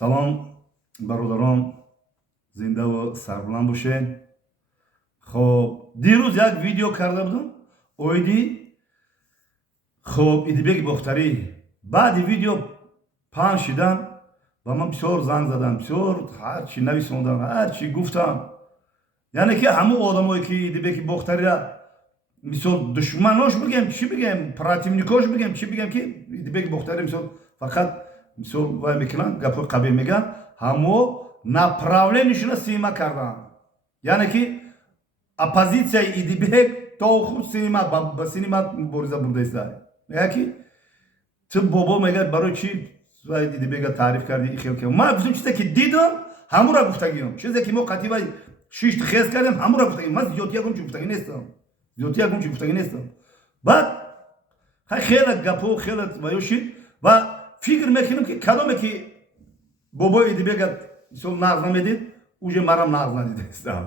салом бародарон, зиндаву сарбуланд бошед. хоб дирӯз як видео карда будам оиди хоб Идибек Бохтарӣ. баъди видео паҳн шидан ба ман бисёр занг задан, бисёр ҳарчи нависондам, ҳарчи гуфтам. яъне ки ҳамун одамое ки Идибек Бохтариро мисол душманош бигем, чӣ бигем, противникош бигем, чӣ бигем ки Идибек Бохтарӣ мисол фақат мисол вай мекунанд, гапҳои қабеҳ мегӯянд, ҳамо направленияшона сима карданд. яъне ки оппозитсияи Идибек то худ синима ба синима мубориза бурдаиста. мегӯяд ки ту бобо мегӯяд барои чӣ Идибека таъриф кардӣ хел ки ман гуфтам чизе ки дидам ҳамура гуфтагиам, чизе ки мо қатиба шишт хез кардем ҳамура гуфтагиам. ман зиёдӣ ягон чӣ гуфтагӣ нестам, зиёдӣ ягон чӣ гуфтагӣ нестам. баъд хеле гапҳо хеле ваё шид ва фикр мекунам ки кадоме ки бобои Идибека мисол нағз намедид, уже марам нағз надидастам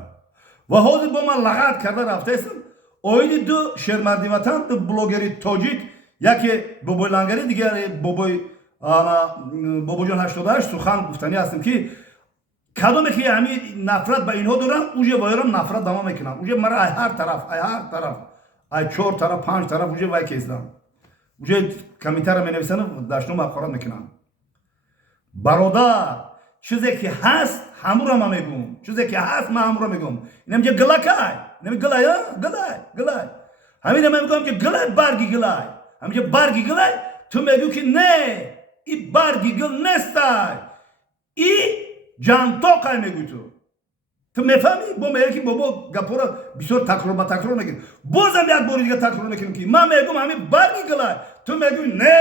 ва ҳозир бо ман лағат карда рафтаистам. оиди ду шермардиватан, ду блогери тоҷик, яке бобои лангари, дигаре бобоҷон 88 сухан гуфтанӣ ҳастем ки кадоме ки ҳамин нафрат ба инҳо дорам, уже воярам нафрат ба ман мекунам. уже мара ай ҳар тараф ай 4 тараф 5 тараф уже вай кездам, уже комментария менависанам, даштнома ақорат мекунам. бародар, чизе ки ҳаст ҳамура ман мегӯм, чизе ки ҳаст ман ҳамура мегӯм. инам ҷа гилакай, инам гилай, гилай, ҳамин ман мегӯям ки гилай, барги гилай, ҳамин ҷа барги гилай, ту мегӯ ки не, и барги гил нестай, и ҷантоқай мегӯй ту мефаҳмӣ. бо мегӯям ки бобо гапҳоро бисёр такрор ба такрор мегӯяд. бозам як бори дига такрор мекунам ки ман мегӯм ҳамин барги гилай, ту мегӯй не,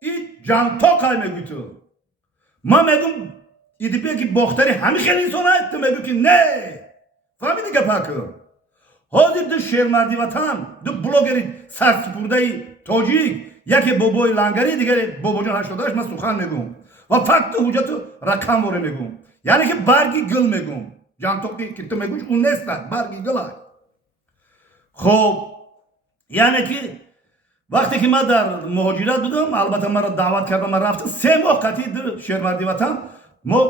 и ҷантоқай мегӯй ту. ман мегӯм Идибек Бохтарӣ ҳамин хел инсон аст, ту мегӯ ки не. фаҳмиди гапаку? ҳозир ду шермарди ватан, ду блогери сарсупурдаи тоҷик, яке бобои лангари, дигаре бобоҷон 88, ман сухан мегӯм ва факту ҳуҷҷату рақамворе мегӯм. яъне ки барги гил мегӯм, ҷантоқи ки ту мегӯш ун неста, барги гил аст. хоб яъне ки вақте ки ман дар муҳоҷират будам, албатта маро даъват карда, ман рафтам 3 моҳ қатъи ду шермарди ватан мо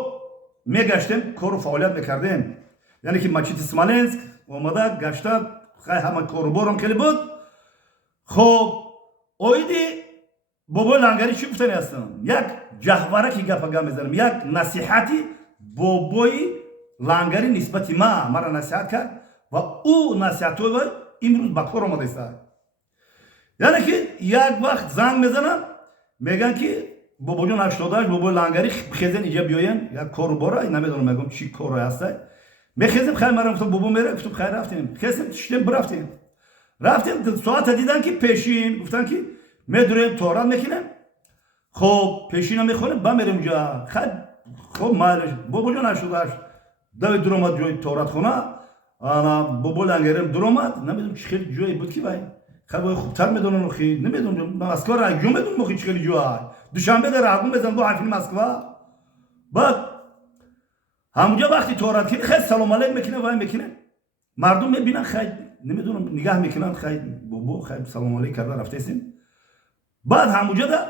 мегаштем, кору фаъолият мекардем. яъне ки мачити Смоленск омада гашта, ҳама коруборам хеле буд. хоб оиди бобои лангари чӣ гуфтанӣ ҳастам? як ҷаҳвараки гапа мезанам, як насиҳати бобои лангари нисбати маро насиҳат кард ва ӯ насиҳатҳои вай имрӯз ба кор омадааст. яъне ки як вақт занг мезанам, мегӯянд ки бобоҷон 88, бобои лангари хезен иҷа биёен, як кору бора, намедонам мегӯям чӣ коре ҳаста. мехезем, хай мара гуфтам бобо мера, гуфтам хай рафтем, хезем тиштем бирафтем. рафтем соата дидан ки пешин, гуфтанд ки медурем торат мекунем. хоб пешина мехонем, ба мерем уҷа. хай хоб майли бобоҷон 88 дави дуромад ҷои торатхона, бобои лангарем дуромад, намедонам чӣ хели ҷое буд ки вай хай хубтар медонам, хи намедонам, москва район медонам чӣ хели ҷо аст. душанбе дар ҳагум мезанам бо ҳарфини москва. баъд ҳамуҷа вақти торат ки хай салом алейк мекунем, вай мекунем, мардум мебинанд, хай намедонам нигаҳ мекунанд, хай бобо хай салом алейк карда рафтаистем. баъд ҳамуҷада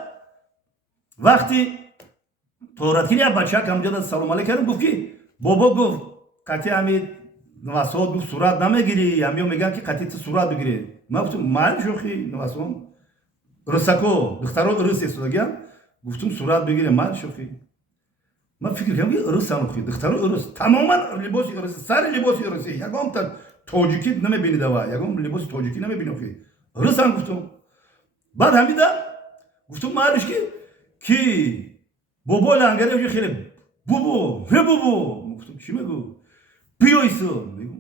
вақти тораткини як бачак ҳамуҷада салом алейк кардем, гуфт ки бобо гуфт қатъи ҳамин навасот гуфт сурат намегирӣ, ҳамиё мегӯянд ки қатъи ту сурат бигирӣ. ман гуфтам майли шӯхӣ навасон рӯсако духтаро рӯс истодагиам, гуфтам сурат бигирем, майли шӯхӣ. ман фикр кардам ки рӯсан хи духтаро рӯс тамоман либоси рӯси, сари либоси рӯси, ягон та тоҷикӣ намебинӣ дава, ягон либоси тоҷикӣ намебинам хи рӯсан гуфтам. баъд ҳамида гуфтам майлиш ки бобои лангари уҷа хеле бубу гуфтам чӣ мегӯ биёису, мегӯ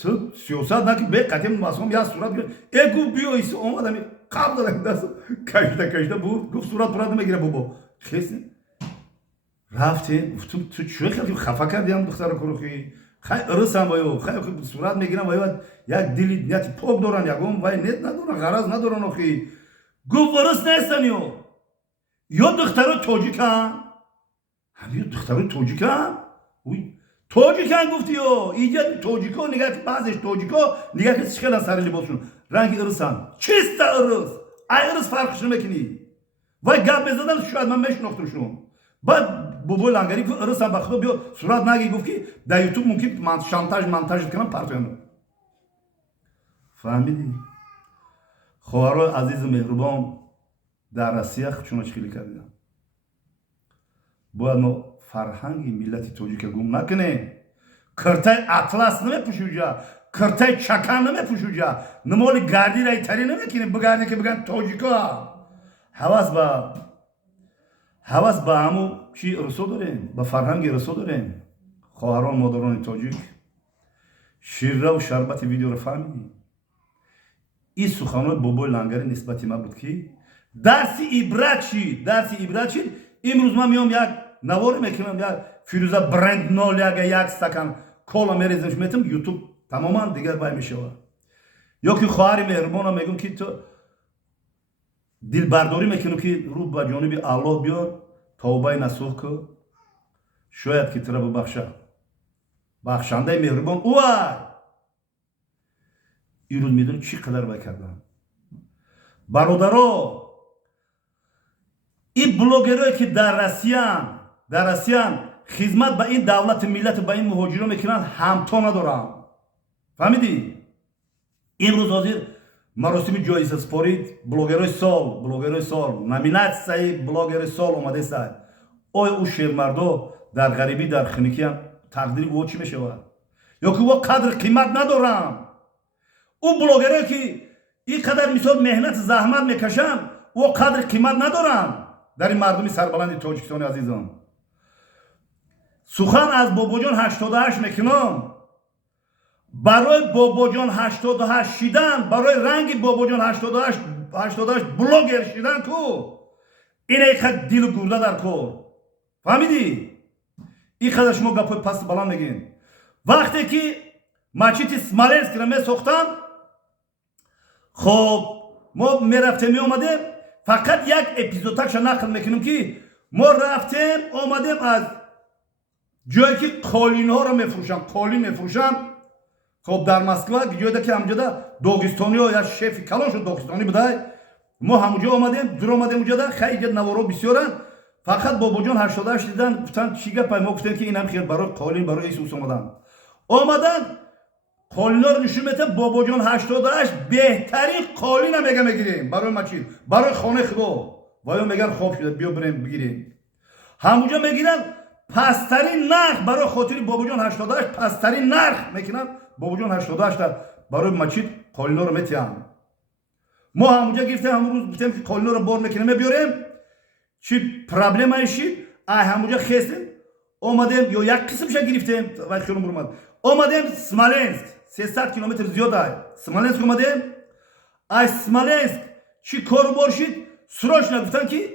ту сиёсат наки бе қатъи масом як сурат гу биёису омадам қаб дадам даст кашта буд, гуфт сурат пурат намегира бобо. хесем рафтем, гуфтам ту чӯ хеле хафа кардиам духтаро курухӣ, хай рӯсам ваё, хай сурат мегирам ваё, як дили нияти пок доранд, ягон вай нет надоранд, ғараз надоранд охи. гуфт рӯс нестанд ё духтарои тоҷиканд, ҳамин духтарои тоҷиканд, тоҷиканд гуфти ё иҷа тоҷико, нигаҳ ки баъзеш тоҷико нигаҳ ки чӣ хеланд сари либосшон, ранги рӯсанд. чиста рӯс, ай рӯс фарқшон мекунӣ. вай гап мезадан шояд ман мешинохтамшон. بعد بابای لنگری که رسم بخدا بیا صورت نگی گفت که در یوتیوب ممکن من شانتاژ کنم پرتویم. فهمیدی؟ خواهرای عزیز مهربان در روسیه چونش خیلی کردن. باید ما فرهنگ ملت تاجیک گم نکنیم. کرتای اطلس نمیپوشوجا، کرتای چکان نمیپوشوجا، نمالی گردی رای تری نمیکنیم بگردی که بگن تاجیکا. حواس با همو چی رسو داریم، با فرهنگ رسو داریم. خواهران مادران تاجیک شیره و شربت ویدیو رو فهمیدیم. این سخنان بابای لنگری نسبتی ما بود که درسی عبرت چی امروز من میام یک نواری میکنم یک فیروزه برند نال یک استکان کولا میریزمش میتم یوتیوب تماما دیگر بای میشه. یا که خواهر مهربانم میگم که تو دل برداری میکنم که رو به جانب الله بیار توبه نسوح که شاید که تو را ببخشه. بخشنده مهربان اوه این روز میدونی چی قدر باید کردن برادرها. این بلوگرهایی که در رسیان خدمت به این دولت ملت به این مهاجران میکنن همتا ندارن. فهمیدی؟ امروز حاضر مراسم جایزه سپارید بلوگرهای سال نامیناسیای بلوگر سال اومده است. آیا او شیرمردا در غریبی در خنکی هم تقدیر او چی میشه؟ یا که او قدر قیمت ندارن؟ او بلوگرایی که این قدر مثال مهنت زحمت میکشن او قدر قیمت ندارن در این مردمی سربلند تاجیکستان عزیزان. سخن از باباجان 88 میکنم. برای باباجان 88 شیدن، برای رنگ باباجان 88 بلوگر شیدن کو این ایقدر دل و گرده در کار. فهمیدی؟ این قدر شما گپای پس بلند میگین. وقتی که مچیت سمالنسک را میساختن خب ما میرفتیم میامدیم فقط یک اپیزودش نقل میکنیم که ما رفتیم آمدیم از جایی که قالین ها را میفروشن. خب در مسکو جایی که همونجا داغستانی ها یا شیف کلان شد داغستانی بوده ما همونجا آمدیم در آمدیم اونجا خیلی نوارو بسیارن. فقط باباجان 88 دیدن گفتن چی گپ ما گفتیم که اینم خیلی برای قالین برای ایسوس آمدن قالینا رو نشون میده. باباجان 88 بهترین قالین هم میگیریم برای مچید برای خانه خدا وایو میگن خوب شده بیا بریم بگیریم. همونجا میگیرن پسترین نرخ برای خاطر باباجان 88 پسترین نرخ میکنن. باباجان 88 برای مچید قالینا رو میتیان. ما همونجا گفتیم همون روز گفتیم که قالینا رو بار میکنیم بیاریم چی پرابلم ایشی همونجا خستیم اومدیم یا یک قسمش گرفتیم وقتی خیلی اومد اومدیم سمالنسک 300 کیلومتر زیاده سمالنسک اومدیم. از سمالنسک چی کار باشید سراش نگفتن که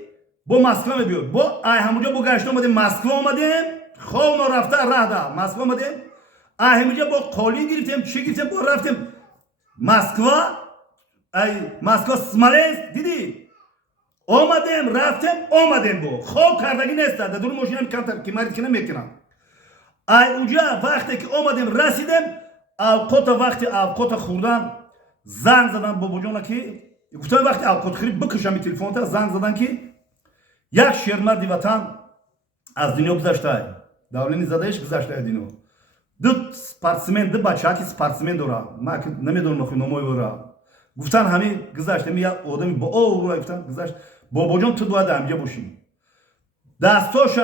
با مسکو بیار با همونجا با گشت اومدیم مسکو اومدیم خواب ما رفته راه مسکو اومدیم همونجا با قالین گرفتیم چی گرفتیم با رفتیم مسکو سمالنسک دیدی اومدیم رفتیم با خواب کردگی نیست در دور ماشین هم کمتر که مرد کنم میکنم. اونجا وقتی که اومدیم رسیدیم اوقات خوردن زنگ زدن باباجان که گفتم وقتی اوقات خرید بکشم تلفن تا زنگ زدن که یک شیرمرد وطن از دنیا گذشته داولینی زدهش گذشته دنیا دو بچه که سپارتسمن داره ما که نمیدونم نخوی نمای برا گفتن همین گذشته می یک آدمی با رو گفتن گذشت باباجان تو باید همجا باشی دستاش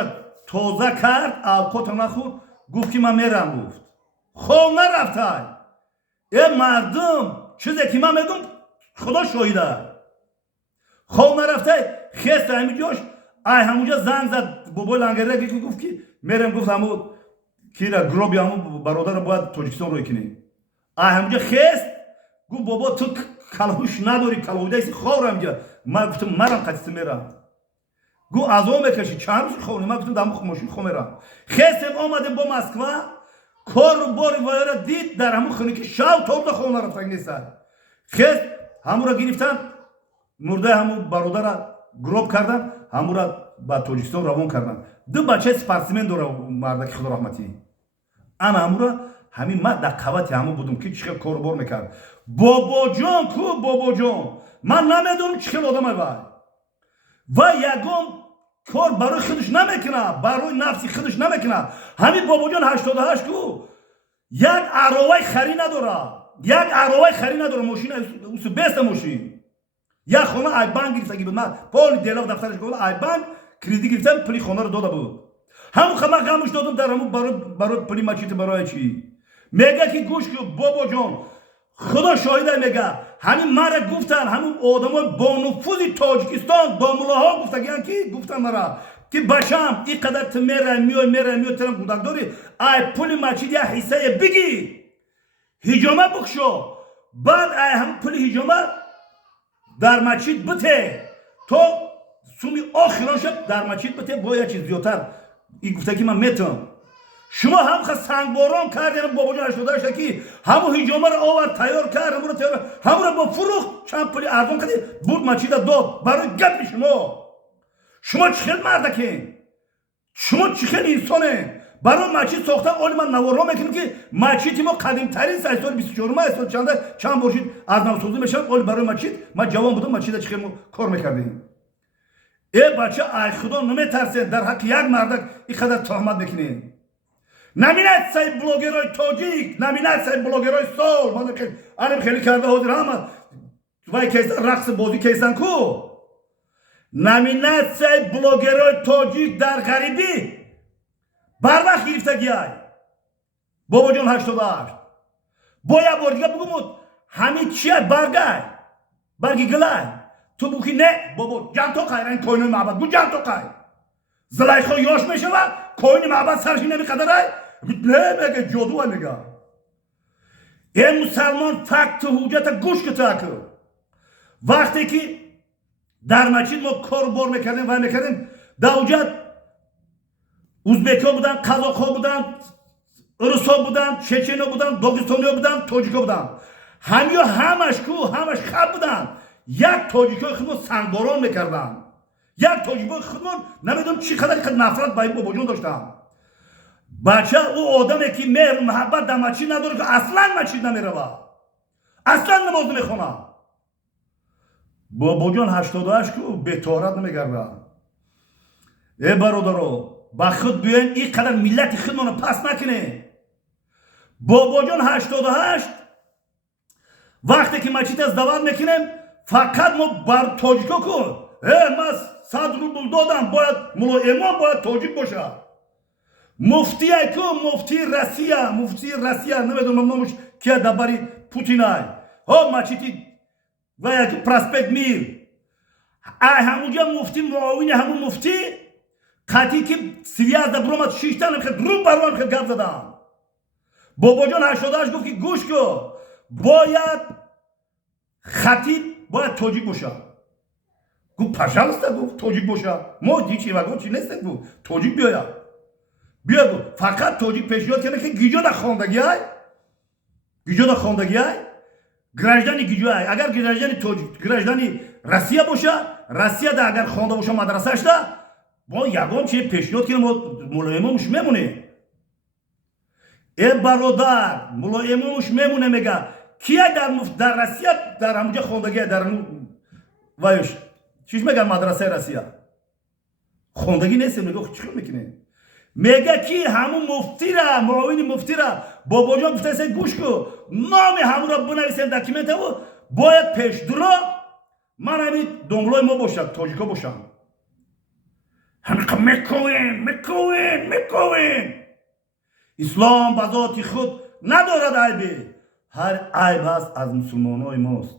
تازه کرد اوقات نخورد گفت که من میرم گفت خواب نرفته مردم چیزی که من میگم خدا شاهده خواب نرفته خیست همین جاش همونجا زنگ زد بابای لنگری گفت که میرم گفت همون کی را گروبی همون برادر باید تاجیکستان روی کنی همونجا خیست گفت بابا تو کلهوش نداری کلهوده ایسی خواب همونجا من گفتم مرم قطعه میرم گو از اون بکشی چند روز خواب من گفتم دمو ماشین خواب میرم خیستم آمدیم با مسکو کار رو باری وایرا دید در همون خونه که شاو طور دا خونه رفتن نیستن خیست همون را گرفتن مرده همون برادر را گروب کردن همون را با تاجیکستان روان کردن دو بچه سپارتسمن داره مردک خدا رحمتی انا همون را همین من در قوت همون بودم که چه کار بار میکرد باباجان کو باباجان من نمیدونم چه آدمه و یگم کار برای خودش نمیکنه، برای نفسی خودش نمیکنه. همین باباجان 88 کو یک عراوه خری نداره، ماشین اوس بیست ماشین. یک خانه ایبان گرفته که به من پول دیلاق دفترش گفت ایبان کریدی گرفتم پلی خانه رو داده بود. همون خمه غمش دادم در همون برای پلی مچیت برای چی؟ میگه که گوش که بابا جان خدا شاهده، میگه همین مرا گفتن همون آدمای با نفوذ تاجیکستان دامولاها گفتن که گفتن مرا که بچم اینقدر تو میای ترم کودک داری ای پول مچید یا حصه بگی هجامه بکشو، بعد ای هم پول هجامه در مچید بته تو سومی آخران شد در مچید بته با یه چیز زیادتر. این گفته که من میتونم. شما هم خواست سنگباران کردین بابا جان 88 که همون هجامه رو آورد تیار کرد، همون رو با فروخت چند پولی ارزان کردی بود مچید داد برای گپ شما چخیل مردکین، شما چخیل انسانه برای مچید ساختن. اولی من نوارا میکنم که مچید ما قدیم ترین سال 24 سال چند باشید از نوسازی میشن. اولی برای مچید ما جوان بودم مچید چخیل کار میکردیم. ای بچه ای خدا نمیترسید در حق یک مردک این قدر تهمت میکنین. نمینت سای بلوگرای تاجیک، نمینت سای بلوگرای سال من خیلی کرده حاضر همه وای کیسان رقص بازی کیسان کو نمینت سای بلوگرای تاجیک در غریبی بردخ گرفتگی های بابا جان 88 با یه بار دیگه بگم همین چیه برگی گلای تو بگی نه بابا جان تو قای این کوینوی معبد بو جان تو قای زلیخا یاش میشه و کوینی معبد سرشی نمیقدر های نه بگه جادو های میگه این مسلمان فکت و حجت گوش که تاکر وقتی که در مچید ما کار بار میکردیم و میکردیم دوجت ازبکا بودن، قزاقا بودن، روسا بودن، چچنیا بودن، داغستانیا بودن، تاجیکا بودن. همش خب بودن. یک تاجیکای خودمون سنگباران میکردن. یک تاجیکای خودمون نمیدونم چی قدر نفرت با این بابا جون داشتن. بچه او آدمی که مهر و محبت در مچید نداره که اصلا مچید نمیره اصلا نماز نمیخونه. بابا جان 88 که بطارت نمیگرده. ای برادرو با خود بیاین این قدر ملت خودمون پس نکنه. بابا جان 88 وقتی که مچید از دعوت میکنیم فقط ما بر تاجیکا کن من 100 روبل دادم باید مولا امام باید تاجیک باشه. مفتی مفتی رسیه نمیدونم نامش که دبری پوتین های ها مچیتی و یک پراسپکت میر ای همونجا مفتی معاون همون مفتی خطی که 13 برامد 6 تا رو بروان که گپ زدم. بابا جان 88 گفت که گوش کو باید خطیب باید تاجیک باشه. گفت پشالسته گفت تاجیک باشه ما دیچی و گفت چی نیست گفت تاجیک بیا گفت فقط تاجیک پیشنهاد کنه که گیجا در خواندگی های گرجدانی گیجا های اگر گرجدانی تاجیک گرجدانی رسیه باشه رسیه ده اگر خوانده باشه مدرسهش ده با یگان چه پیشنهاد کنه ملایمش میمونه. ای برادر ملایمش میمونه میگه کیه در رسیه در همونجا خوندگی در وایش چیش میگن مدرسه رسیه خوندگی نیست میگه چیکار میکنه میگه کی همون مفتی را معاون مفتی را بابا جان گفته گوش کو نام همون را بنویسیم داکیومنت و باید پیش درو من همین دنبالای ما باشم تاجیکا باشم. همین میکوین اسلام به ذات خود ندارد عیبی، هر عیب هست از مسلمانای ماست.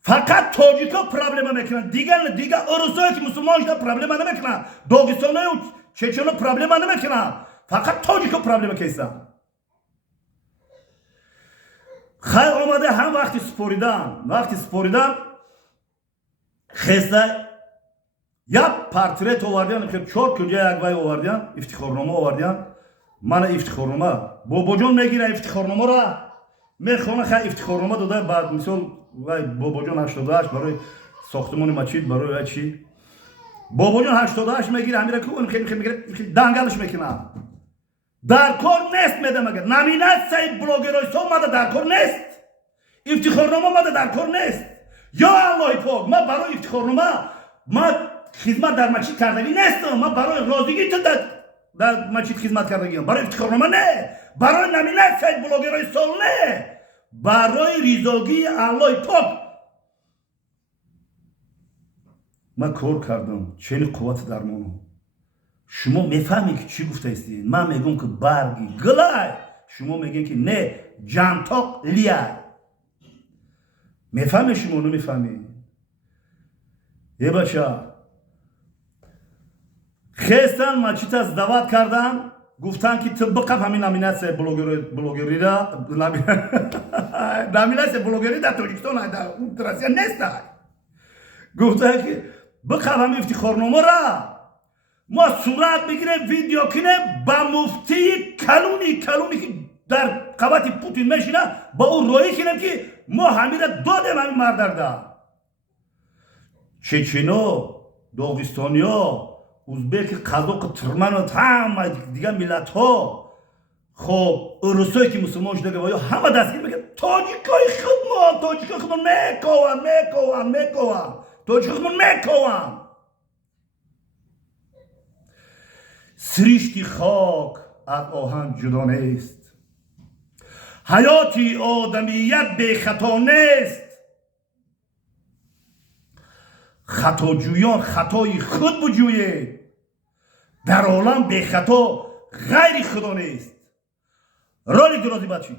فقط تاجیکا پرابلم میکنن دیگه اروسایی که مسلمان شده پرابلم نمیکنن داغستانی و چچنا پرابلم نمیکنن فقط تاجیکا پرابلم کیسن. خیلی آمده هم وقتی سپوریدن خسته یا پارتریت آوردن که 4 کجا یک وای آوردن افتخارنامه آوردن من افتخارنامه بابا جان میگیره افتخارنامه را میخونه خیلی افتخارنامه داده بعد مثال وای بابا جان 88 برای ساختمان مچید برای چی بابا جان 88 میگیره همیشه کو خیلی میگیره دنگلش میکنه در کار نیست میده مگر نمینت سای بلوگرای سو ماده در کار نیست افتخارنامه ماده در کار نیست یا الله پاک ما برای افتخارنامه ما خدمت در مسجد کردگی نیستم. من برای رازیگی تو در مسجد خدمت کردگیم، برای افتخارنامه نه، برای نمینه سید بلاگرای سال نه، برای ریزاگی الله پاک من کار کردم. چنین قوت در منو. شما میفهمی که چی گفته استین؟ من میگم که برگی گلای، شما میگین که نه جانتاق لیای. میفهمی شما نمیفهمی؟ یه بچه خیستن مسجد از دعوت کردن، گفتن که تو بقف همین نامیناسیون بلوگری را نامیناسیون بلوگری در تاجیکستان در روسیه نیست. گفتن که بقف همین افتخارنامه را ما صورت بگیریم، ویدیو کنیم با مفتی کلونی که در قبط پوتین میشینه، با اون روی کنیم که ما همین را دادیم همین مردرده. چچنو، داغستانیا، ازبک، قزاق، ترکمن و همه دیگه ملت ها، خب روسایی که مسلمان شده و یا همه دستگیر میگن تاجیکای خودمان میکوان تاجیک خودمان میکوان. سریشتی خاک از آهن جدا نیست، حیاتی آدمیت بی خطا نیست. خطاجویان خطای خود بجوید، در عالم بی خطا غیر خدا نیست. رالی درازی بچی